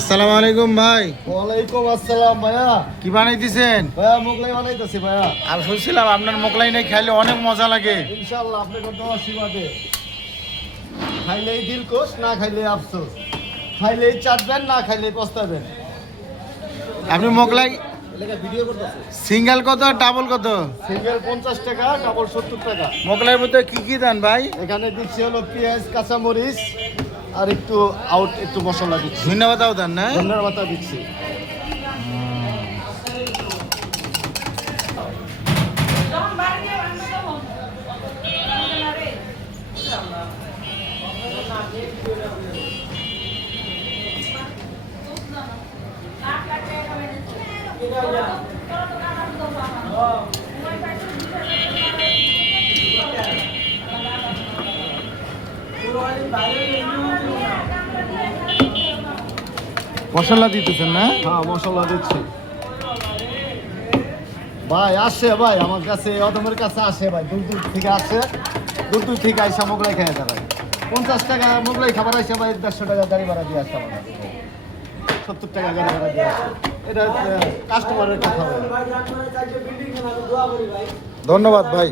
আসসালামু আলাইকুম ভাই। ওয়ালাইকুম আসসালাম ভাইয়া। কি বানাইতেছেন? ভাইয়া মোগলাই বানাইতেছি ভাইয়া। আর শুনছিলাম আপনার মোগলাই নাই খাইলে অনেক মজা লাগে। ইনশাআল্লাহ আপনার কত আশীর্বাদে। খাইলেই দিলখুশ, না খাইলেই আফসোস। খাইলেই চাটবেন, না খাইলেই পস্তাবেন। আপনি মোগলাই এলাকা ভিডিও করতেছে। সিঙ্গেল কত আর ডাবল কত? সিঙ্গেল 50 টাকা, ডাবল 70 টাকা। মোগলাইয়ের মধ্যে কি কি দেন ভাই? এখানে দিচ্ছি হলো পেঁয়াজ, কাঁচামরিচ আর একটু মশলা দিচ্ছি। ধন্যবাদও দেন না? ধন্যবাদ পাতা দিচ্ছি। মশলা দিতেছেন না? হ্যাঁ, মশলা দিচ্ছি। ভাই আসে ভাই আমার কাছে, অদমের কাছে আসে ভাই, দূর দূর থেকে আসে, দূর দূর থেকে আইসা মোগলাই খেয়ে যায় ভাই। 50 টাকা মোগলাই খাবার আইসা ভাই, 150 টাকা গাড়ি ভাড়া দিয়ে আসে আমার, 70 টাকা গাড়ি ভাড়া দিয়ে আসে। এটা কাস্টমারের কথা। ধন্যবাদ ভাই।